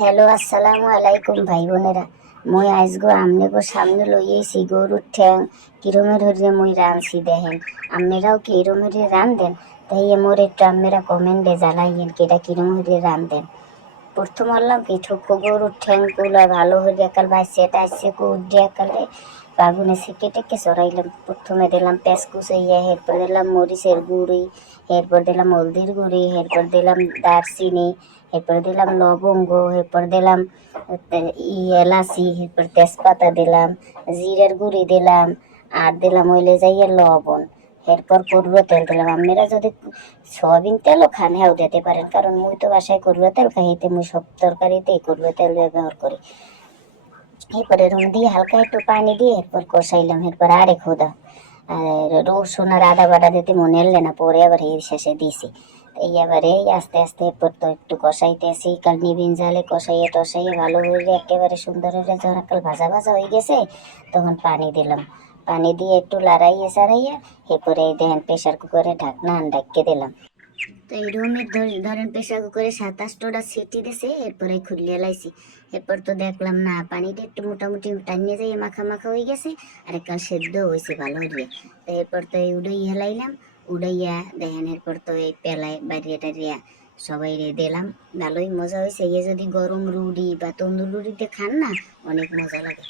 Hello, আসসালামু আলাইকুম ভাই বোনেরা। মই আজগো আমনেগো সামনে লইয়েছি গরুর ঠ্যাং কিরমের হরিয়ে মই রাঁধছি দেখেন। আপনারাও কি এরমের রাঁধেন? তাই মোর একটু আপনারা কমেন্টে জানাইয়েন কি এটা কিরম হরিয়ে রাঁধেন। প্রথম বললাম কি ঠুকো গরুর ঠ্যাংগুলা ভালো হয়ে একাল বাইসে টাইসে কুড়িয়ে একালে বাগুনে সেকে টেকে চড়াইলাম। প্রথমে দিলাম পেঁয়াজ কুচাইয়া, এরপর দিলাম মরিচের গুঁড়ি, এরপর দিলাম হলদির গুঁড়ি, এরপর দিলাম দারচিনি, এরপর দিলাম লবঙ্গ, এরপর দিলাম এলাচি, এরপর তেজপাতা দিলাম, জিরের গুঁড়ি দিলাম, আর দিলাম হইলে যাইয়ে লবণ। এরপর করবো তেল দিলাম। আপনারা যদি সয়াবিন তেলও খান হ্যাঁ দিতে পারেন, কারণ মুই তো বাসায় করবো তেল খাই, এতে মুই সব তরকারিতেই করবো তেল ব্যবহার করি। এরপরে রুম দিয়ে হালকা একটু পানি দিয়ে এরপর কষাইলাম। এরপর আরে খোদা রসুন আর আদা বাটা দিতে মনে এলে না, পরে আবার এই শেষে দিছি। এই এবারে আস্তে আস্তে এরপর তো একটু কষাইতেছি, কাল নিবিন জালে কষাইয়ে টসাইয়ে ভালো হয়ে একেবারে সুন্দর হয়ে যখন কাল ভাজা ভাজা হয়ে গেছে, তখন পানি দিলাম। পানি দিয়ে একটু লাড়াইয়ে সারাইয়ে এরপরে এই দেখেন প্রেশার কুকারে ঢাকনা ঢাকিয়ে দিলাম। তো এই রুমের ধরেন প্রেশার কুকারে 27টা সিটি দিছে, এরপরে খুলিয়ে লাইছি। এরপর তো দেখলাম না পানিটা একটু মোটামুটি টানিয়ে যাই মাখা মাখা হয়ে গেছে, আর একাল সেদ্ধ হয়েছে ভালো হইলে। তো এরপর তো এই উড়াই হেলাইলাম। উড়াইয়া দেখেন এরপর তো এই পেলায় বাইরিয়া টারিয়া সবাই রে দিলাম। ভালোই মজা হয়েছে। ইয়ে যদি গরম রুটি বা তন্দুর রুটিতে খান না, অনেক মজা লাগে।